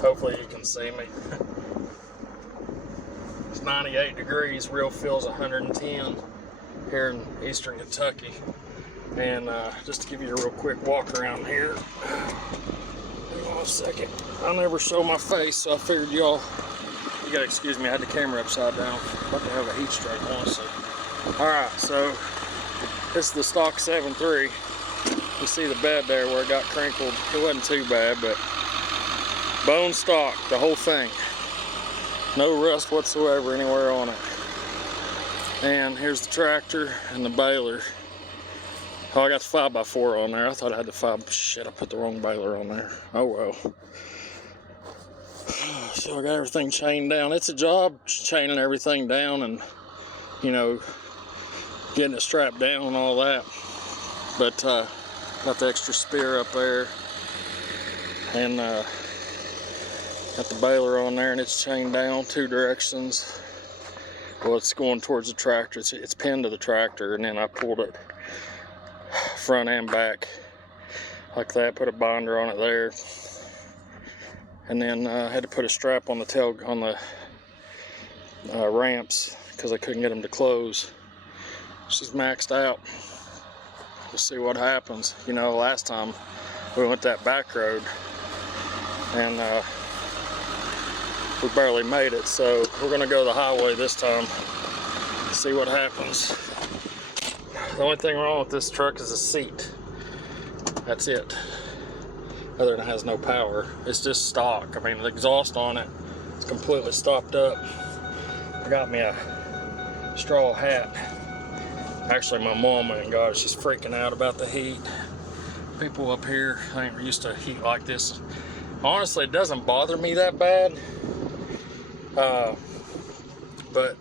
Hopefully you can see me. It's 98 degrees, real feels 110 here in eastern Kentucky. And just to give you a real quick walk around here. Hang on a second. I never show my face, so I figured you gotta excuse me, I had the camera upside down. About to have a heat stroke, honestly. Alright, so this is the stock 7.3. You see the bed there where it got crinkled. It wasn't too bad, but bone stock, the whole thing. No rust whatsoever anywhere on it. And here's the tractor and the baler. Oh, I got the 5x4 on there. I thought I had the 5. Shit, I put the wrong baler on there. Oh well. So I got everything chained down. It's a job chaining everything down and, you know, getting it strapped down and all that. But got the extra spear up there, and got the baler on there, and it's chained down 2 directions. Well, it's going towards the tractor. It's pinned to the tractor, and then I pulled it front and back like that. Put a binder on it there, and then I had to put a strap on the ramps because I couldn't get them to close. She's maxed out. We'll see what happens. You know, last time we went that back road and we barely made it, so we're gonna go the highway this time, see what happens. The only thing wrong with this truck is the seat. That's it. Other than it has no power. It's just stock. I mean, the exhaust on it is completely stopped up. I got me a straw hat. Actually, my mom went and got it. She's freaking out about the heat. People up here ain't used to heat like this. Honestly, it doesn't bother me that bad. But,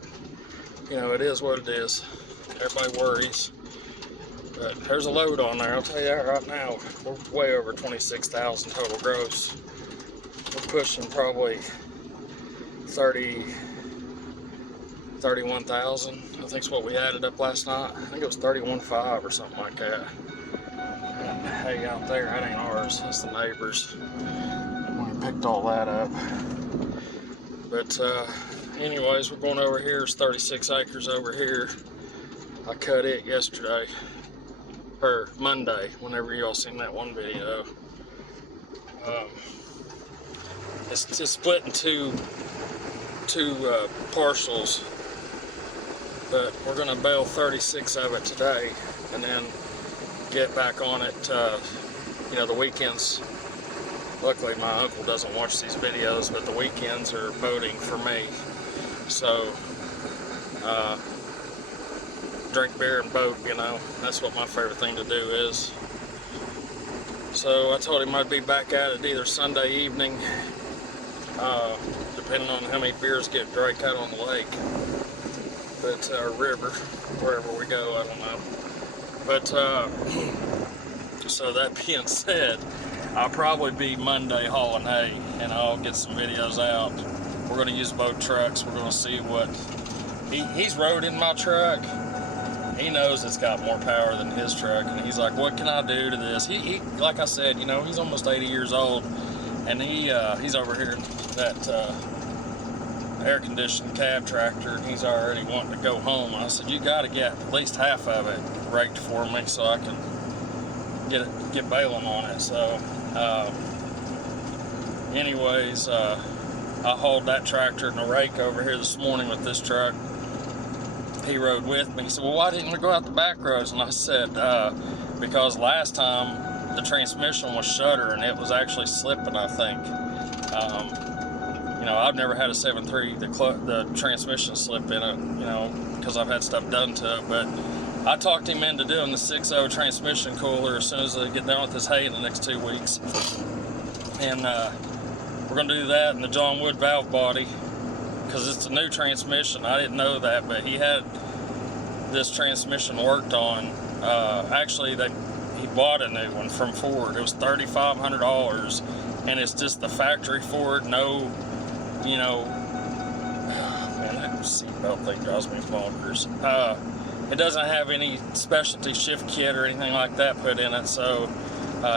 you know, it is what it is. Everybody worries. But there's a load on there. I'll tell you that right now. We're way over 26,000 total gross. We're pushing probably 31,000. I think it's what we added up last night. I think it was 31.5 or something like that. And hay out there, that ain't ours. That's the neighbors. We picked all that up. But anyways, we're going over here. It's 36 acres over here. I cut it yesterday. Or Monday, whenever y'all seen that one video. It's split in two parcels, but we're gonna bale 36 of it today, and then get back on it. You know, the weekends. Luckily, my uncle doesn't watch these videos, but the weekends are boating for me. So, drink beer and boat, you know, that's what my favorite thing to do is. So I told him I'd be back at it either Sunday evening, depending on how many beers get drank out on the lake, but or river, wherever we go, I don't know. But so that being said, I'll probably be Monday hauling hay, and I'll get some videos out. We're going to use both trucks. We're going to see what he's rode in my truck. He knows it's got more power than his truck, and he's like, what can I do to this? He like I said, you know, he's almost 80 years old, and he's over here in that air-conditioned cab tractor, and he's already wanting to go home. I said, you got to get at least half of it raked for me so I can get baling on it. So anyways, I hauled that tractor and the rake over here this morning with this truck. He rode with me. He said, well, why didn't we go out the back roads? And I said, because last time the transmission was shuddering, it was actually slipping, I think. You know, I've never had a 7.3, the transmission slip in it, you know, because I've had stuff done to it. But I talked him into doing the 6.0 transmission cooler as soon as I get done with this hay in the next 2 weeks. And we're going to do that in the John Wood valve body, because it's a new transmission. I didn't know that, but he had this transmission worked on. Actually, he bought a new one from Ford. It was $3,500, and it's just the factory Ford. No, you know, man, that seatbelt thing drives me bonkers. It doesn't have any specialty shift kit or anything like that put in it. So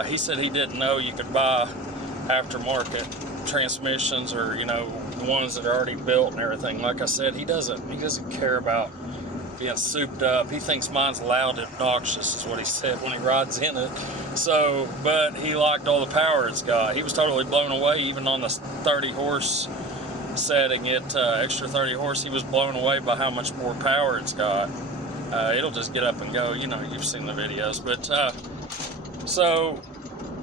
he said he didn't know you could buy aftermarket transmissions, or you know, the ones that are already built and everything. Like I said, he doesn't care about being souped up. He thinks mine's loud and obnoxious, is what he said when he rides in it. So, but he liked all the power it's got. He was totally blown away, even on the 30 horse setting it, extra 30 horse, he was blown away by how much more power it's got. It'll just get up and go, you know, you've seen the videos. But so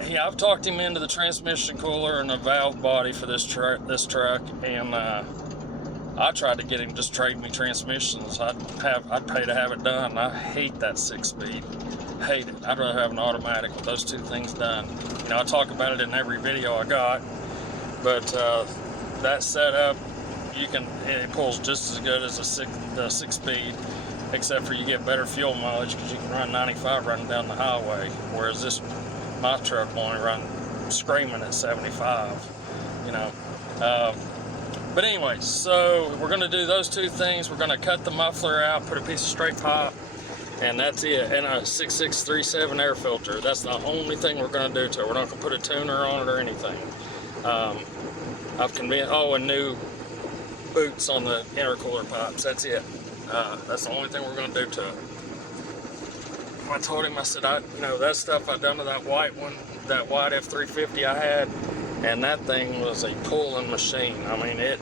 yeah, I've talked him into the transmission cooler and the valve body for this truck, and I tried to get him to just trade me transmissions. I'd pay to have it done. I hate that 6-speed. Hate it. I'd rather have an automatic with those two things done. You know, I talk about it in every video I got, but that setup, it pulls just as good as the 6-speed, except for you get better fuel mileage because you can run 95 running down the highway, whereas my truck will only run screaming at 75, you know. But anyways, so we're going to do those two things. We're going to cut the muffler out, put a piece of straight pipe, and that's it, and a 6637 air filter. That's the only thing we're going to do to it. We're not going to put a tuner on it or anything. I've convinced, and new boots on the intercooler pipes. That's it. That's the only thing we're going to do to it. I told him, I said, you know, that stuff I done to that white one, that white F350 I had, and that thing was a pulling machine. I mean, it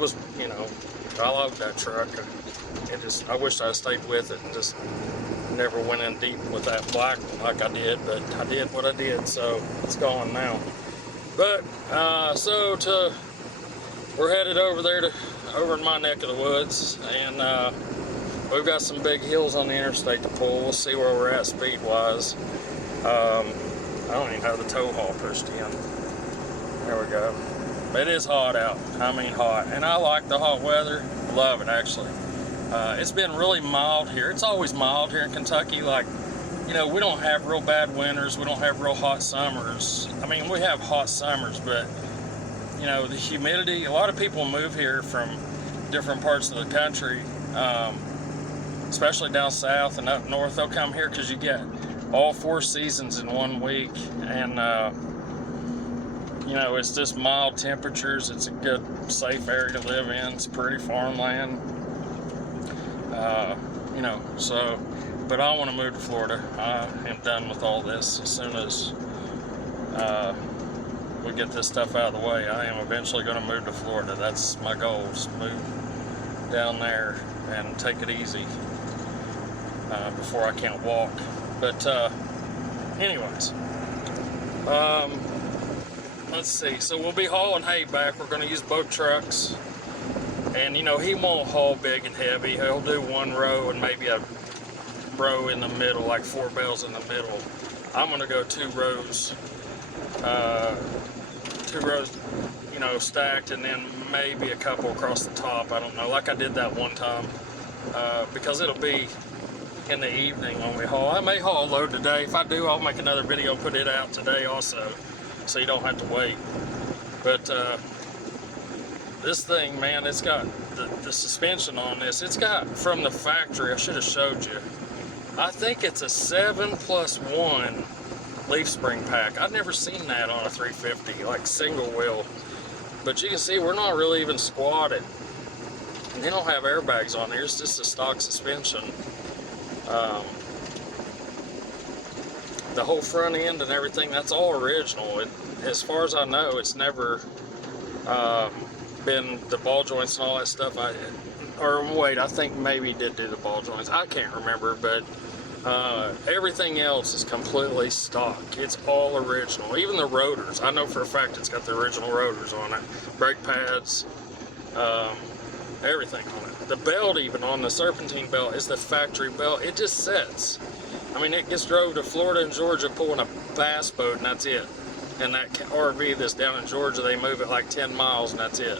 was, you know, I loved that truck. I wish I stayed with it and just never went in deep with that black one like I did, but I did what I did, so it's gone now. But we're headed over there over in my neck of the woods, and we've got some big hills on the interstate to pull. We'll see where we're at speed wise. I don't even have the tow haul pushed in. There we go. It is hot out. I mean hot, and I like the hot weather. Love it, actually. It's been really mild here. It's always mild here in Kentucky. Like, you know, we don't have real bad winters. We don't have real hot summers. I mean, we have hot summers, but, you know, the humidity, a lot of people move here from different parts of the country, especially down south and up north. They'll come here because you get all 4 seasons in 1 week, and, you know, it's just mild temperatures. It's a good, safe area to live in. It's pretty farmland. You know, so, but I want to move to Florida. I am done with all this. As soon as we get this stuff out of the way, I am eventually going to move to Florida. That's my goal, is to move down there and take it easy before I can't walk. But anyways, let's see. So we'll be hauling hay back. We're going to use both trucks. And, you know, he won't haul big and heavy. He'll do 1 row and maybe a row in the middle, like 4 bales in the middle. I'm going to go 2 rows, 2 rows, you know, stacked, and then maybe a couple across the top. I don't know, like I did that one time, because it'll be in the evening when we haul. I may haul a load today. If I do, I'll make another video, put it out today also, so you don't have to wait. But, this thing, man, it's got the suspension on this. It's got, from the factory, I should have showed you, I think it's a 7+1 leaf spring pack. I've never seen that on a 350, like single wheel. But you can see we're not really even squatted. And they don't have airbags on there. It's just a stock suspension. The whole front end and everything, that's all original. As far as I know, it's never been the ball joints and all that stuff. I think maybe did do the ball joints. I can't remember, but everything else is completely stock. It's all original. Even the rotors, I know for a fact it's got the original rotors on it. Brake pads, everything on it. The belt, even on the serpentine belt, is the factory belt. It just sets. I mean, it gets drove to Florida and Georgia pulling a bass boat, and that's it. And that RV that's down in Georgia, they move it like 10 miles, and that's it.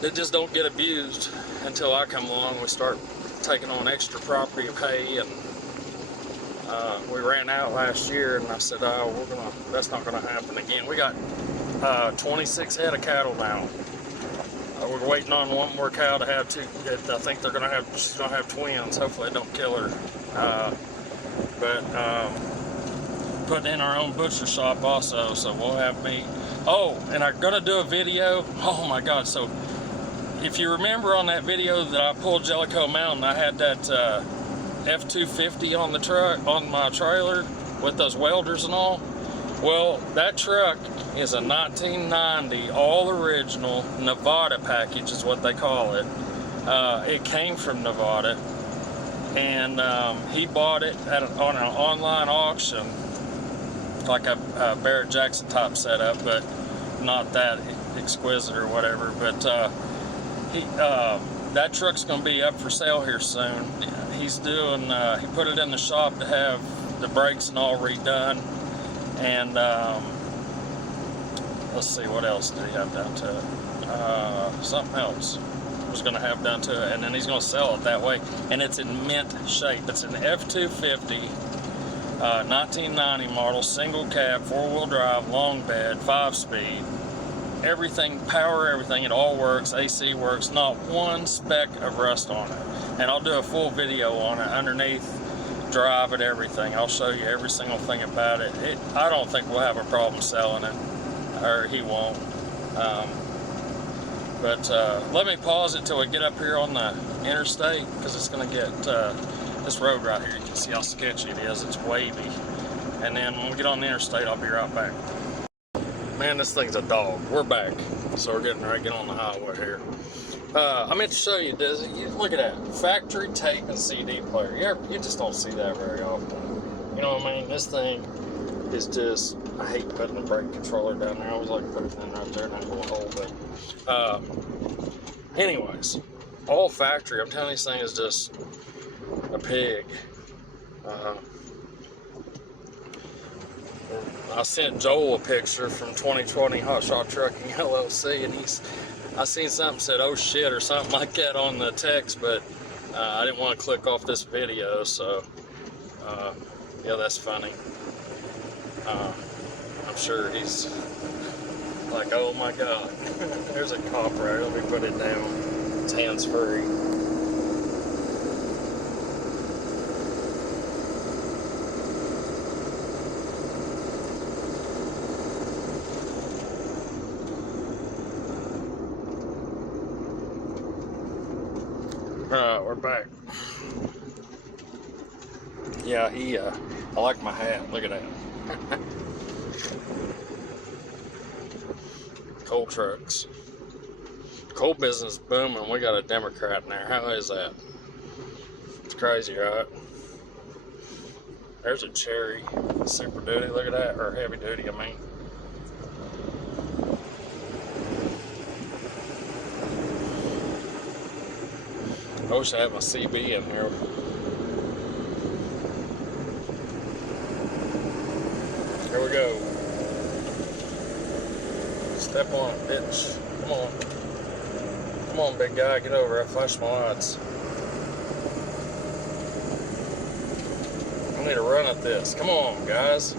They just don't get abused until I come along. We start taking on extra property of hay, and we ran out last year, and I said, oh, that's not gonna happen again. We got 26 head of cattle now. We're waiting on one more cow to have 2. I think she's gonna have twins. Hopefully it don't kill her. putting in our own butcher shop also, so we'll have meat. Oh, and I'm gonna do a video. Oh my God! So if you remember on that video that I pulled Jellicoe Mountain, I had that F-250 on the truck, on my trailer with those welders and all. Well, that truck is a 1990 all original Nevada package is what they call it. It came from Nevada, and he bought it on an online auction, like a Barrett Jackson type setup, but not that exquisite or whatever. But that truck's going to be up for sale here soon. He's doing, he put it in the shop to have the brakes and all redone, and let's see, what else did he have done to it? Something else was going to have done to it, and then he's going to sell it that way. And it's in mint shape. It's an F-250 1990 model, single cab, 4-wheel drive, long bed, 5-speed. Everything, power, everything, it all works. AC works, not one speck of rust on it. And I'll do a full video on it, underneath, drive it, everything. I'll show you every single thing about it. I don't think we'll have a problem selling it, or he won't. But let me pause it till we get up here on the interstate, because it's going to get, this road right here, you can see how sketchy it is. It's wavy. And then when we get on the interstate, I'll be right back. Man, this thing's a dog. We're back. So we're getting ready to get on the highway here. I meant to show you this. Look at that. Factory tape and CD player. You just don't see that very often. You know what I mean? This thing is just, I hate putting the brake controller down there. I always like to put it in right there and not go hold it. Anyways, all factory. I'm telling you, this thing is just a pig. I sent Joel a picture from 2020 Hot Shot Trucking LLC, and I seen something said, "Oh shit," or something like that on the text, but I didn't want to click off this video, so yeah, that's funny. I'm sure he's like, "Oh my God, there's a cop right here. Let me put it down. It's hands-free." We're back. Yeah, I like my hat. Look at that. Coal trucks. Coal business booming. We got a Democrat in there. How is that? It's crazy, right? There's a Cherry Super Duty. Look at that. Or Heavy Duty, I mean. I wish I had my CB in here. Here we go. Step on it, bitch. Come on. Come on, big guy. Get over. I flash my lights. I need to run at this. Come on, guys.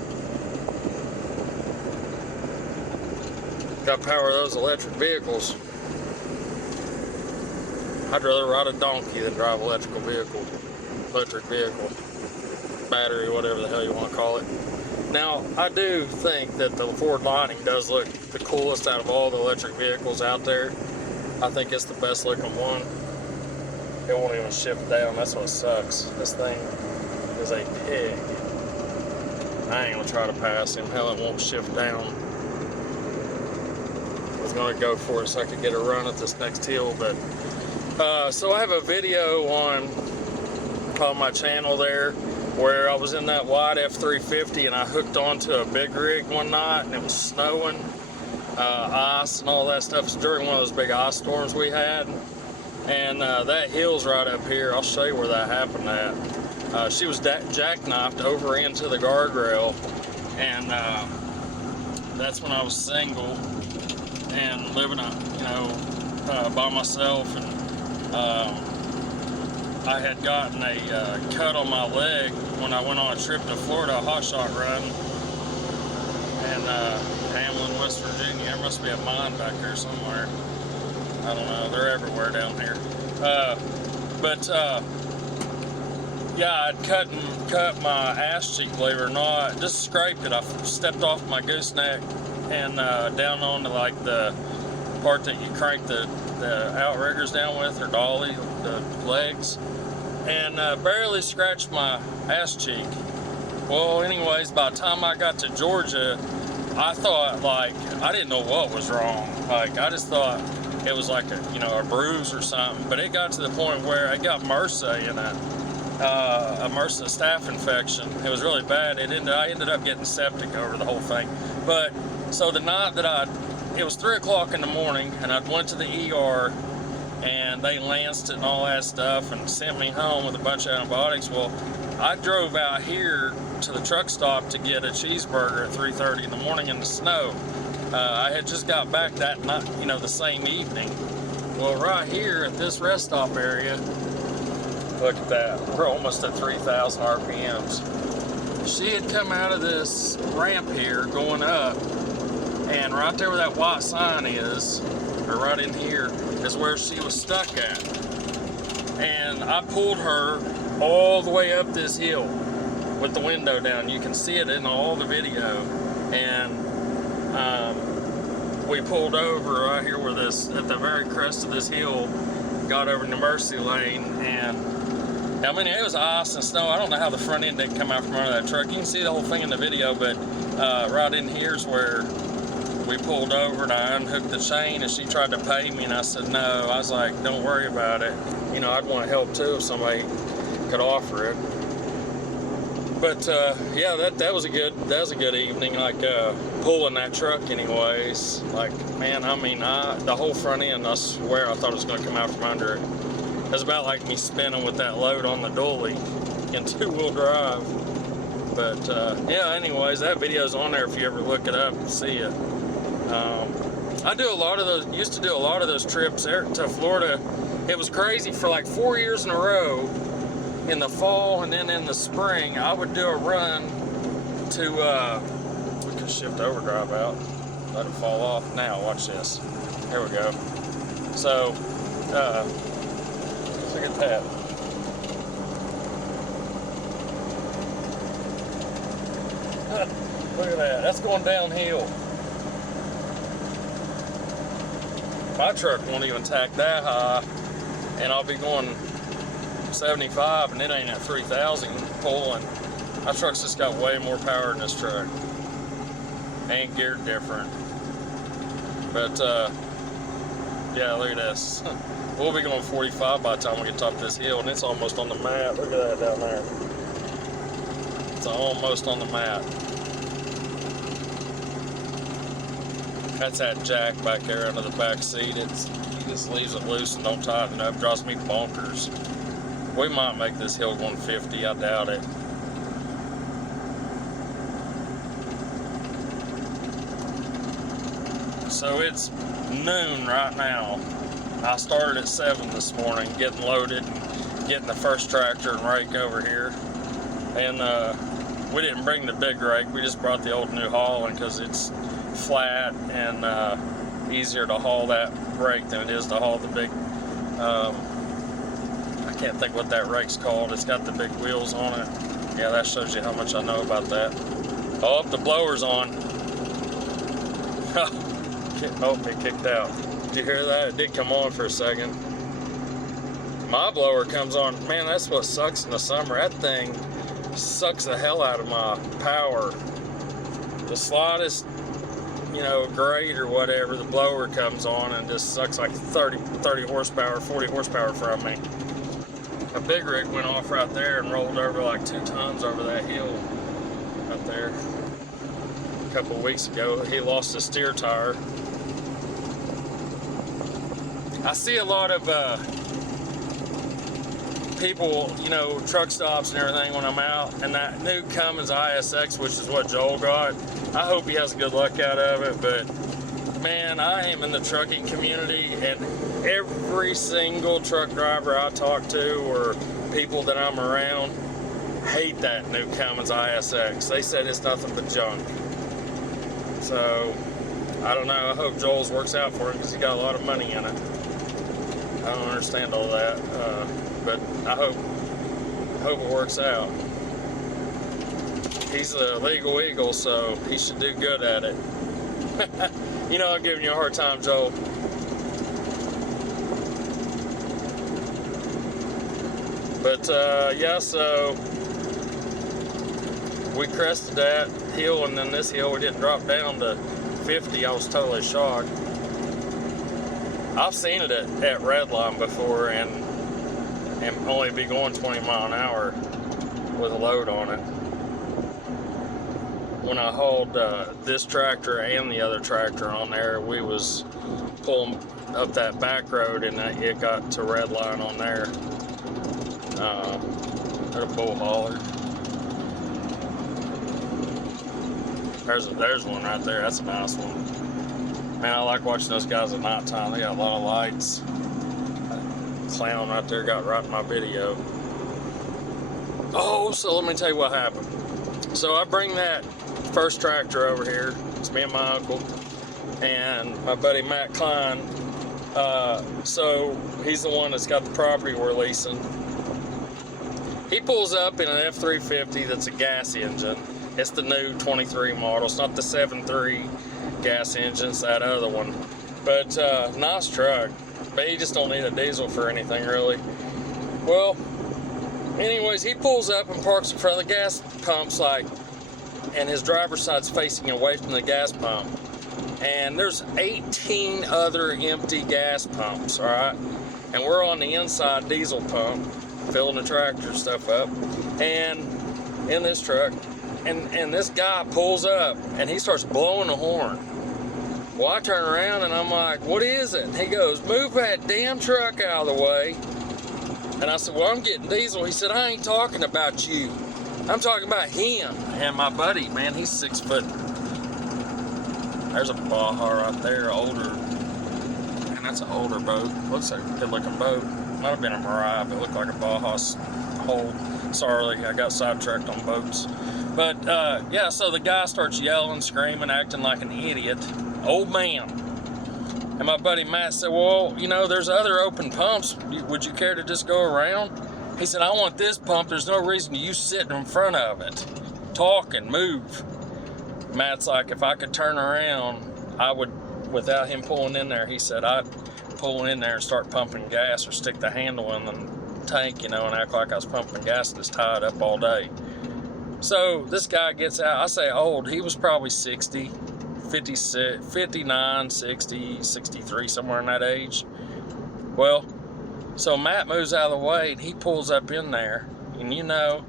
Got to power those electric vehicles. I'd rather ride a donkey than drive electric vehicle, battery, whatever the hell you want to call it. Now, I do think that the Ford Lightning does look the coolest out of all the electric vehicles out there. I think it's the best looking one. It won't even shift down. That's what sucks. This thing is a pig. I ain't gonna try to pass him. Hell, it won't shift down. I was gonna go for it so I could get a run at this next hill, but so I have a video on my channel there where I was in that white F-350 and I hooked onto a big rig one night and it was snowing, ice and all that stuff. It's during one of those big ice storms we had, and that hill's right up here. I'll show you where that happened at. She was jackknifed over into the guardrail, and that's when I was single and living by myself, and I had gotten a cut on my leg when I went on a trip to Florida, a hot shot run, and Hamlin, West Virginia. There must be a mine back there somewhere. I don't know. They're everywhere down here. But Yeah, I'd cut my ass cheek, believe it or not. Just scraped it. I stepped off my gooseneck and down onto like the part that you crank the outriggers down with, or dolly, the legs, and barely scratched my ass cheek. Well, anyways, by the time I got to Georgia, I thought, like, I didn't know what was wrong. Like, I just thought it was like a bruise or something. But it got to the point where I got MRSA in it. A MRSA staph infection. It was really bad. I ended up getting septic over the whole thing. But so the night that it was 3 o'clock in the morning, and I went to the ER, and they lanced it and all that stuff, and sent me home with a bunch of antibiotics. Well, I drove out here to the truck stop to get a cheeseburger at 3:30 in the morning in the snow. I had just got back that night, the same evening. Well, right here at this rest stop area. Look at that, we're almost at 3,000 RPMs. She had come out of this ramp here going up, and right there where that white sign is, or right in here, is where she was stuck at. And I pulled her all the way up this hill with the window down. You can see it in all the video. And we pulled over right here where at the very crest of this hill, got over in the Mercy lane, and I mean, it was ice and snow. I don't know how the front end didn't come out from under that truck. You can see the whole thing in the video, but right in here's where we pulled over, and I unhooked the chain, and she tried to pay me, and I said no. I was like, don't worry about it. I'd want to help too if somebody could offer it. But yeah, that was a good evening. Like pulling that truck, anyways. Like, man, I mean, the whole front end, I swear, I thought it was going to come out from under it. It was about like me spinning with that load on the dolly in two-wheel drive. But yeah, anyways, that video's on there if you ever look it up and see it. I do a lot of those. Used to do a lot of those trips there to Florida. It was crazy. For like 4 years in a row, in the fall and then in the spring, I would do a run to, we can shift overdrive out, let it fall off. Now, watch this. There we go. So, look at that. Look at that. That's going downhill. My truck won't even tack that high, and I'll be going 75, and it ain't at 3,000 pulling. My truck's just got way more power than this truck. Ain't geared different. But yeah, look at this. We'll be going 45 by the time we get top of this hill, and it's almost on the mat. Look at that down there. It's almost on the mat. That's that jack back there under the back seat. He just leaves it loose and don't tighten it up. Drives me bonkers. We might make this hill 150. I doubt it. So it's noon right now. I started at 7 this morning, getting loaded and getting the first tractor and rake over here. And we didn't bring the big rake. We just brought the old new hauling because it's flat and easier to haul that rake than it is to haul the big, I can't think what that rake's called. It's got the big wheels on it. Yeah, that shows you how much I know about that. Oh, the blower's on. Oh, it kicked out. Did you hear that? It did come on for a second. My blower comes on. Man, that's what sucks in the summer. That thing sucks the hell out of my power. The slightest, grade or whatever, the blower comes on and just sucks like 30 horsepower, 40 horsepower from me. A big rig went off right there and rolled over like 2 tons over that hill right there. A couple of weeks ago, he lost a steer tire. I see a lot of people, truck stops and everything when I'm out, and that new Cummins ISX, which is what Joel got, I hope he has good luck out of it. But man, I am in the trucking community, and every single truck driver I talk to or people that I'm around hate that new Cummins ISX. They said it's nothing but junk. So I don't know. I hope Joel's works out for him because he got a lot of money in it. I don't understand all that, but I hope hope it works out. He's a legal eagle, so he should do good at it. You know, I'm giving you a hard time, Joel. But yeah, so we crested that hill, and then this hill we didn't drop down to 50. I was totally shocked. I've seen it at Redline before, and only be going 20 mile an hour with a load on it. When I hauled this tractor and the other tractor on there, we was pulling up that back road, and it got to Redline on there. At a bull hauler. There's one right there. That's a nice one. Man, I like watching those guys at nighttime. They got a lot of lights. That clown right there got right in my video. Oh, so let me tell you what happened. So I bring that first tractor over here. It's me and my uncle and my buddy Matt Klein. So he's the one that's got the property we're leasing. He pulls up in an F350 that's a gas engine. It's the new 23 model. It's not the 7.3 gas engine, it's that other one. But nice truck. But he just don't need a diesel for anything really. Well, anyways, he pulls up and parks in front of the gas pumps, and his driver's side's facing away from the gas pump. And there's 18 other empty gas pumps, all right? And we're on the inside diesel pump, filling the tractor stuff up, and in this truck, and this guy pulls up and he starts blowing the horn. Well, I turn around and I'm like, what is it? And he goes, move that damn truck out of the way. And I said, well, I'm getting diesel. He said, I ain't talking about you. I'm talking about him. And my buddy, man, he's 6 foot. There's a Baja right there, older, and that's an older boat. Looks like a good looking boat. Might have been a Mariah, but it looked like a Baja hole. Sorry, I got sidetracked on boats. But yeah, so the guy starts yelling, screaming, acting like an idiot. Old man. And my buddy Matt said, well, you know, there's other open pumps. Would you care to just go around? He said, I want this pump. There's no reason you sitting in front of it. Talk and move. Matt's like, if I could turn around, I would, without him pulling in there, he said, I'd pull in there and start pumping gas or stick the handle in the tank, you know, and act like I was pumping gas that's tied up all day. So this guy gets out. I say old. He was probably 60, 56, 59, 60, 63, somewhere in that age. Well, so Matt moves out of the way and he pulls up in there. And you know,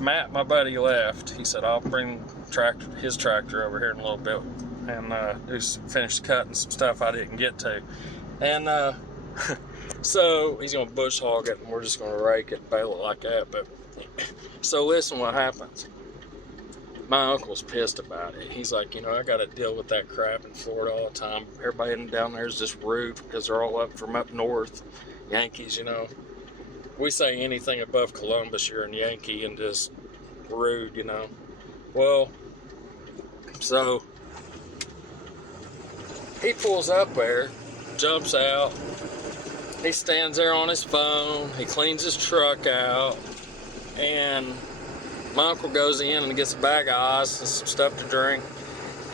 Matt, my buddy, left. He said, I'll bring his tractor over here in a little bit and finish cutting some stuff I didn't get to. And so he's gonna bush hog it and we're just gonna rake it, bale it like that. But so listen what happens. My uncle's pissed about it. He's like, you know, I gotta deal with that crap in Florida all the time. Everybody down there is just rude because they're all up from up north. Yankees, you know. We say anything above Columbus, you're a Yankee and just rude, you know. Well, so he pulls up there, jumps out, he stands there on his phone, he cleans his truck out, and my uncle goes in and gets a bag of ice and some stuff to drink,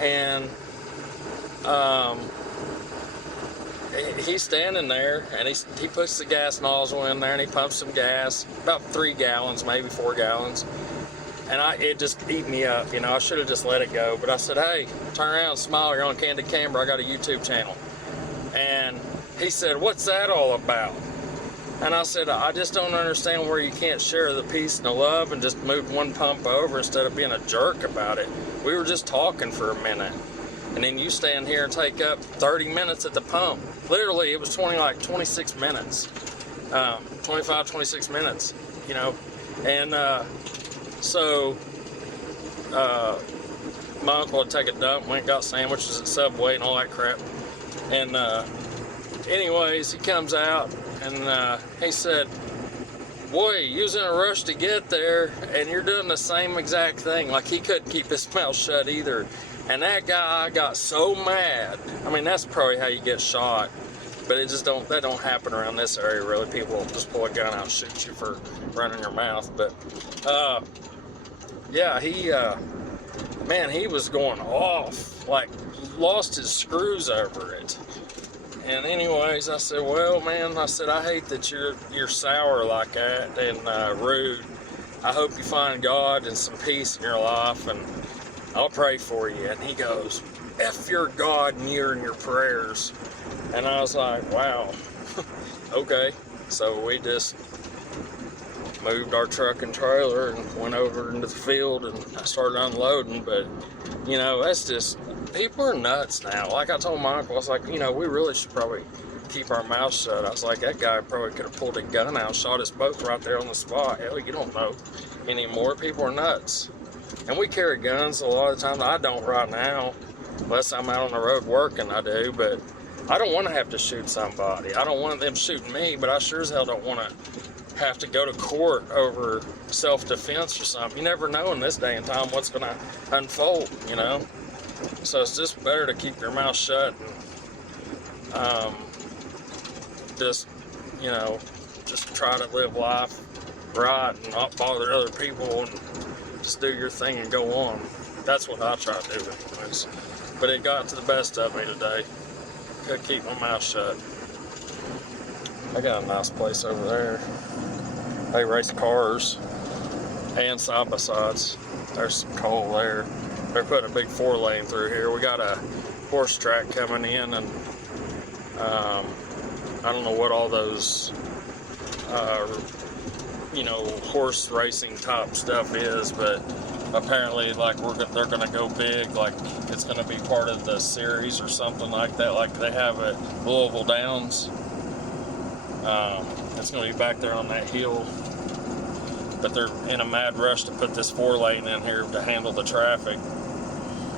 and he's standing there and he puts the gas nozzle in there and he pumps some gas, about 3 gallons, maybe 4 gallons. And it just eat me up, you know. I should have just let it go. But I said, hey, turn around and smile. You're on Candid Camera. I got a YouTube channel. And he said, what's that all about? And I said, I just don't understand where you can't share the peace and the love and just move one pump over instead of being a jerk about it. We were just talking for a minute. And then you stand here and take up 30 minutes at the pump. Literally, it was 26 minutes. 25, 26 minutes, you know. And so my uncle would take a dump, went and got sandwiches at Subway and all that crap. And anyways, he comes out and he said, boy, you was in a rush to get there and you're doing the same exact thing. Like he couldn't keep his mouth shut either. And that guy got so mad. I mean, that's probably how you get shot. But it just that don't happen around this area really. People will just pull a gun out and shoot you for running your mouth. But yeah, man, he was going off, like lost his screws over it. And anyways, I said, well, man, I said, I hate that you're sour like that and rude. I hope you find God and some peace in your life, and I'll pray for you. And he goes, F your God and you and your prayers. And I was like, wow, okay. So we just moved our truck and trailer and went over into the field, and I started unloading. But, you know, that's just, people are nuts now. Like I told Michael, I was like, you know, we really should probably keep our mouth shut. I was like, that guy probably could have pulled a gun out and shot us both right there on the spot. Hell, you don't know anymore. People are nuts. And we carry guns a lot of the time. I don't right now, unless I'm out on the road working, I do. But I don't want to have to shoot somebody. I don't want them shooting me, but I sure as hell don't want to have to go to court over self-defense or something. You never know in this day and time what's going to unfold, you know? So it's just better to keep your mouth shut and just, you know, just try to live life right and not bother other people and just do your thing and go on. That's what I try to do anyways. But it got to the best of me today. Could keep my mouth shut. I got a nice place over there. They race cars and side-by-sides. There's some coal there. They're putting a big 4-lane through here. We got a horse track coming in, and I don't know what all those, you know, horse racing type stuff is, but apparently, like, they're gonna go big. Like, it's gonna be part of the series or something like that. Like they have at Louisville Downs. It's gonna be back there on that hill. But they're in a mad rush to put this 4-lane in here to handle the traffic.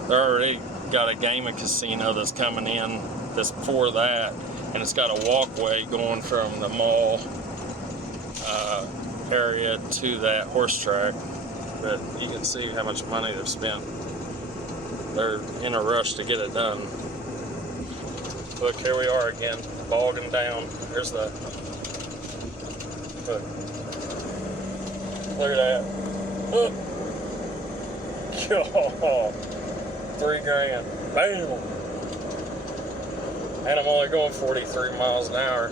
They already got a gaming casino that's coming in that's for that, and it's got a walkway going from the mall area to that horse track. But you can see how much money they've spent. They're in a rush to get it done. Look, here we are again, bogging down. There's the, look. Look at that. Look. God. $3,000. Bam. And I'm only going 43 miles an hour.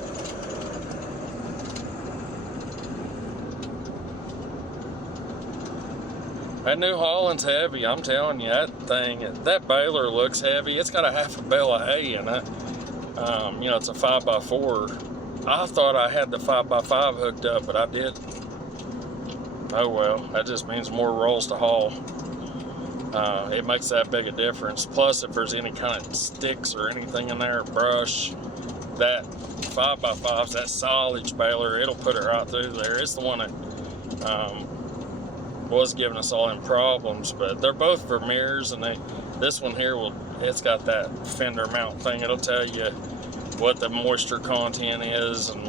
That New Holland's heavy, I'm telling you. That baler looks heavy. It's got a half a bale of hay in it. You know, it's a 5x4. I thought I had the 5x5 hooked up, but I didn't. Oh well, that just means more rolls to haul. It makes that big a difference. Plus, if there's any kind of sticks or anything in there, brush, that 5x5's, that silage baler, it'll put it right through there. It's the one that was giving us all them problems, but they're both Vermeers, and this one here it's got that fender mount thing. It'll tell you what the moisture content is, and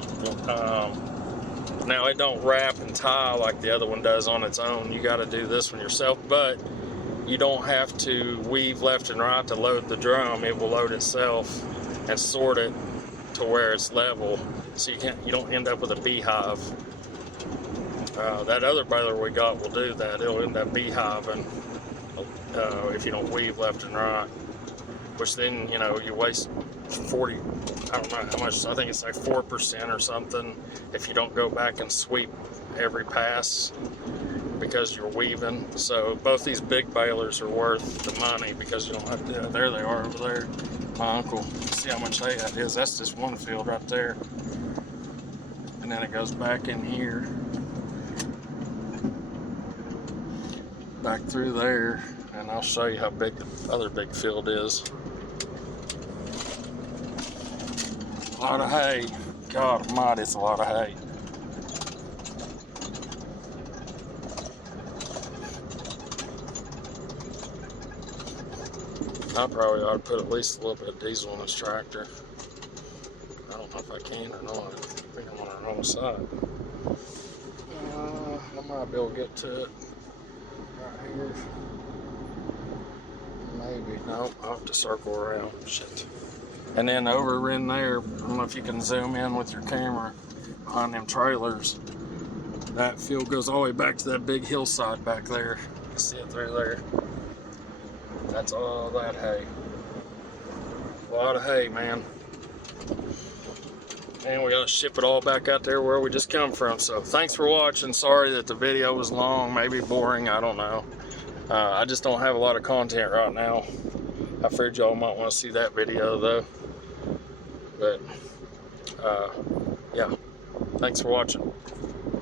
now it don't wrap and tie like the other one does on its own. You got to do this one yourself, but you don't have to weave left and right to load the drum. It will load itself and sort it to where it's level, so you don't end up with a beehive. That other baler we got will do that. It'll end up beehiving if you don't weave left and right, which then, you know, you waste 40, I don't know how much, I think it's like 4% or something if you don't go back and sweep every pass because you're weaving. So both these big balers are worth the money because you don't have to, there they are over there. My uncle, see how much hay that is. That's just one field right there. And then it goes back in here, back through there, and I'll show you how big the other big field is. A lot of hay. God almighty, it's a lot of hay. I probably ought to put at least a little bit of diesel on this tractor. I don't know if I can or not. I think I'm on the wrong side. I might be able to get to it right here. Maybe. No, I'll have to circle around. Shit. And then over in there, I don't know if you can zoom in with your camera behind them trailers. That field goes all the way back to that big hillside back there. You see it through there. That's all that hay. A lot of hay, man. And we gotta ship it all back out there where we just come from. So thanks for watching. Sorry that the video was long, maybe boring, I don't know. I just don't have a lot of content right now. I figured y'all might want to see that video though. But yeah, thanks for watching.